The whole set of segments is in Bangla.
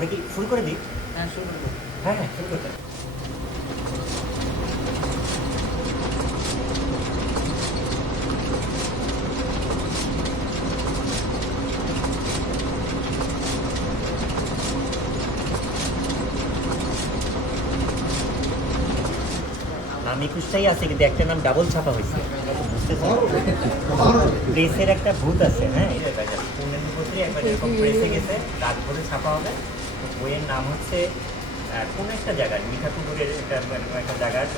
আমরা কি শুরু করে দিই? হ্যাঁ, শুরু করবো। হ্যাঁ হ্যাঁ, শুরু করতে। নাম 21টাই আছে, কিন্তু একটা নাম ডাবল ছাপা হয়েছে, বুঝতেছো? প্রেসের একটা ভূত আছে। হ্যাঁ, এটা দেখা যাচ্ছে পূর্ণেন্দু পত্রী একবার এরকম প্রেসে গেছে, রাত ভরে ছাপা হবে। তো বইয়ের নাম হচ্ছে কোন একটা জায়গায় মিঠাপুকুরের একটা জায়গার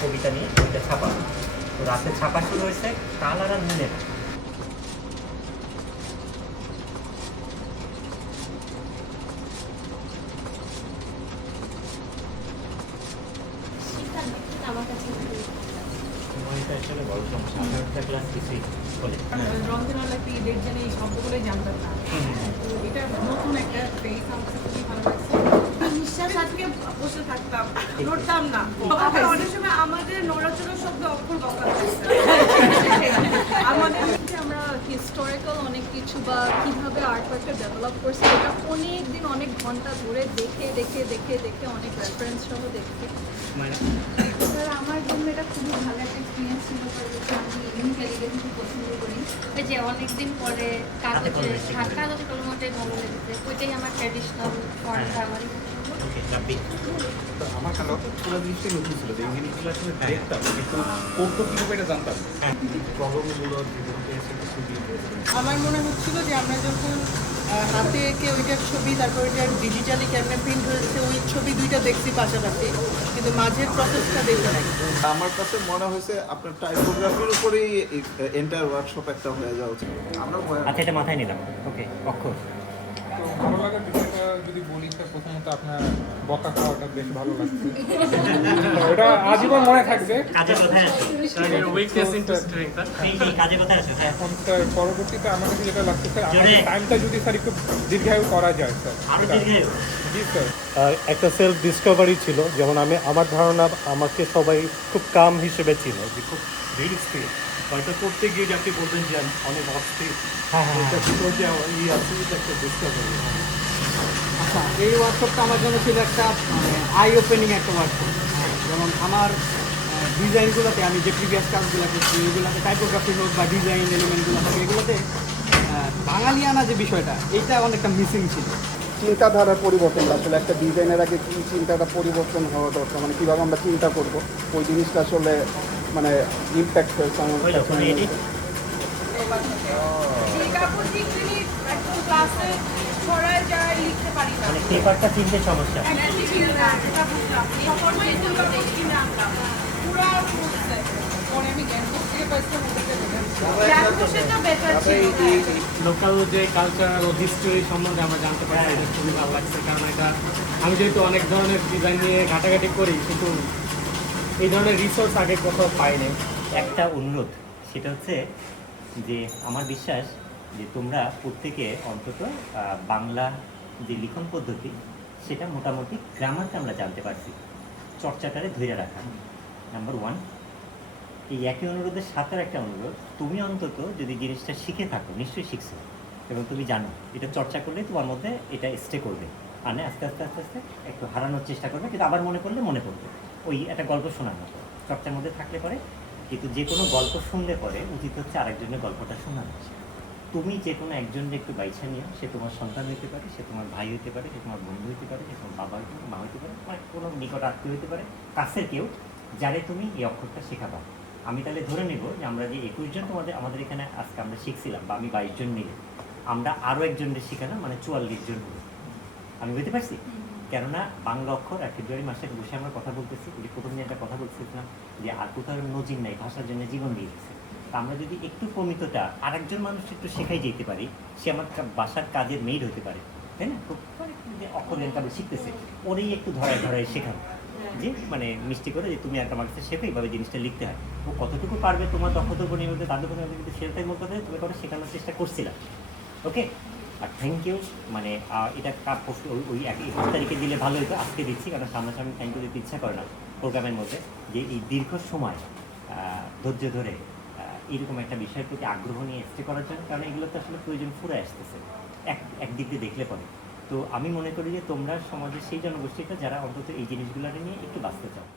কবিতা নিয়ে বইটা ছাপা হবে। তো রাতে ছাপা শুরু হয়েছে, কালার আর মিলে না। সময়টা আসলে বড় সমস্যা। আমার একটা ক্লাস কিছুই বলে রন্ধনওয়ালা কি ঈদের জন্য এই শব্দগুলোই জানতাম না। তো এটা নতুন একটা ফেস, আমার কাছে খুবই ভালো লাগছে। নিঃশ্বাস আজকে বসে থাকতাম, নড়তাম না। আবার অনেক সময় আমাদের নড়াচড়ার শব্দ অক্ষর বকা হয়েছে। আমাদের যে আমরা হিস্টোরিক্যাল অনেক কিছু বা কিভাবে আর্টওয়ার্কটা ডেভেলপ করছে এটা অনেক দিন অনেক ঘন্টা ধরে দেখে দেখে দেখে দেখে অনেক রেফারেন্স সহ দেখে মানে স্যার আমার জন্য এটা খুবই ভালো একটা এক্সপিরিয়েন্স ছিল, কারণ আমি এমনি ক্যালিগ্রাফি খুব পছন্দ করি। ওই যে অনেকদিন পরে কাগজে কাগজে কলমটাই ভালো লেগেছে, ওইটাই আমার ট্র্যাডিশনাল ফর্মটা আমারই পছন্দ। ওকে, রাব্বি। তো আমার কাছে পুরো জিনিসটাই নতুন ছিল, এই জিনিসগুলো আসলে দেখতাম কিন্তু করতো কীভাবে এটা জানতাম। প্রবলেমগুলো জীবনকে সেটা সুবিধা আমার মনে হচ্ছিল যে আমরা যখন হাতে এঁকে ওইটার ছবি, তারপর ওইটা ডিজিটালি কেমনে প্রিন্ট হয়েছে, ওই ছবি দুইটা দেখছি পাশাপাশি, কিন্তু মাঝের প্রসেসটা দেখে নাই। আমার কাছে মনে হয়েছে আপনার টাইপোগ্রাফির উপরেই এন্টার ওয়ার্কশপ একটা হয়ে যাওয়া উচিত। আমরা আচ্ছা, এটা মাথায় নিলাম। ওকে, অক্ষর। তো ভালো লাগার বিষয়টা যদি বলি, তো প্রথমত আপনার বকা খাওয়াটা বেশ ভালো লাগছে। এটা আজীবন মনে থাকবে। কাজে কোথায় আছে? কাজে কোথায় আছে? এখন স্যার পরবর্তীতে আমার কাছে যেটা লাগছে স্যার, জোরে। আমাদের টাইমটা যদি স্যার একটু দীর্ঘায়ু করা যায় স্যার। আরো দীর্ঘায়ু। জি স্যার। একটা সেলফ ডিসকভারি ছিল, যেমন আমার ধারণা আমাকে সবাই খুব কাম হিসেবে ছিল, যে খুব রিলিক্সিক হয়তো করতে গিয়ে যে আপনি বলবেন যে আমি অনেক অস্থির, এটা ছিল যে ই আছে, এটা একটা ডিসকভারি। আচ্ছা, এই ওয়ার্কশপটা আমার জন্য ছিল একটা আই ওপেনিং একটা ওয়ার্কশপ। যেমন আমার ডিজাইনগুলোতে আমি যে প্রিভিয়াস কাজগুলো করছি, এগুলোতে টাইপোগ্রাফি হোক বা ডিজাইন এলিমেন্টগুলো থাকে, এগুলোতে বাঙালিয়ানা যে বিষয়টা, এইটা অনেকটা মিসিং ছিল। চিন্তাধারার পরিবর্তন, আসলে একটা ডিজাইনের আগে কী চিন্তাটা পরিবর্তন হওয়া দরকার, মানে কীভাবে আমরা চিন্তা করব, ওই জিনিসটা আসলে মানে ইম্প্যাক্ট হয়েছে আমার হইলো, কোনো edit? এই কাপড় ঠিক তিনি একদম ক্লাসে ছড়ায় যায়, লিখতে পারি না। মানে পেপারটা চিনতে সমস্যা। একটা ছিল না, এটা বুঝলাম। সকলটাই ফুল কাপড় কিনে আনলাম, পুরা বুঝছে। পরে আমি গ্যাংটক থেকে পাইছিলাম, ওটাকে গ্যাংটকটা বেটার ছিল। লোকাল যে কালচার ও হিস্টোরি সম্বন্ধে আমরা জানতে পারি, এটা খুবই ভালো লাগছে। কারণ এটা আমি যেহেতু অনেক ধরনের ডিজাইন নিয়ে ঘাটাঘাটি করি, কিন্তু এই ধরনের রিসোর্স আগে কোথাও পাইনি। একটা অনুরোধ, সেটা হচ্ছে যে আমার বিশ্বাস যে তোমরা প্রত্যেকে অন্তত বাংলা যে লিখন পদ্ধতি, সেটা মোটামুটি গ্রামারটা আমরা জানতে পারছি, চর্চাটারে ধরে রাখা নাম্বার ওয়ান। এই একই অনুরোধের সাথে একটা অনুরোধ, তুমি অন্তত যদি জিনিসটা শিখে থাকো, নিশ্চয়ই শিখছো এবং তুমি জানো, এটা চর্চা করলে তোমার মধ্যে এটা স্টে করবে, মানে আস্তে আস্তে আস্তে আস্তে একটু হারানোর চেষ্টা করবে, কিন্তু আবার মনে করলে মনে পড়বে। ওই একটা গল্প শোনার মতো চর্চার মধ্যে থাকলে পরে, কিন্তু যে কোনো গল্প শুনলে পরে উচিত হচ্ছে আরেকজনের গল্পটা শোনানো। তুমি যে কোনো একজনকে একটু বাইছা নিও, সে তোমার সন্তান হইতে পারে, সে তোমার ভাই হইতে পারে, সে তোমার বন্ধু হইতে পারে, সে তোমার বাবা হইতে পারে, মা হইতে পারে, মানে কোনো নিকট আত্মীয় হইতে পারে, কাছের কেউ, যারে তুমি এই অক্ষরটা শেখাবা। আমি তাহলে ধরে নেব যে আমরা যে 21 জন আমাদের এখানে আজকে আমরা শিখছিলাম, বা আমি 22 জন মিলে, আমরা আরও একজনদের শেখালাম, মানে 44 জন হলো। আমি বুঝতে পারছি? কেননা বাংলা অক্ষর আর ফেব্রুয়ারি মাসে বসে আমরা কথা বলতেছি, যে প্রথম দিন একটা কথা বলতেছিলাম যে আর কোথাও নজির নাই, ভাষার জন্য জীবন দিয়ে দিচ্ছে। তা আমরা যদি একটু প্রমিতটা আরেকজন মানুষ একটু শেখাই যেতে পারি, সে আমার বাসার কাজের মেইড হতে পারে, তাই না? খুব যে অক্ষরের কাজ শিখতেছে, ওরেই একটু ধরায় ধরায় শেখাবো, যে মানে মিষ্টি করে যে তুমি একটা আমার কাছে শেখো, এইভাবে জিনিসটা লিখতে হয়। ও কতটুকু পারবে তোমার দক্ষতার উপর নির্ভর করে, তাদের উপর নির্ভর করে, কিন্তু সেটাই বলতে হবে তুমি করে শেখানোর চেষ্টা করছিলাম। ওকে, আর থ্যাংক ইউ। মানে এটা ওই 21 তারিখে দিলে ভালো হতো, আজকে দিচ্ছি, কারণ সামনাসামনি থ্যাংক ইউ দিতে ইচ্ছা করে না প্রোগ্রামের মধ্যে, যে এই দীর্ঘ সময় ধৈর্য ধরে এরকম একটা বিষয়ের প্রতি আগ্রহ নিয়ে স্টে করার জন্য। কারণ এগুলো তো আসলে প্রয়োজন ফুরে আসতেছে একদিক দিয়ে দেখলে পরে। তো আমি মনে করি যে তোমরা সমাজের সেই জনগোষ্ঠীটা যারা অন্তত এই জিনিসগুলো নিয়ে একটু বাঁচতে চাও।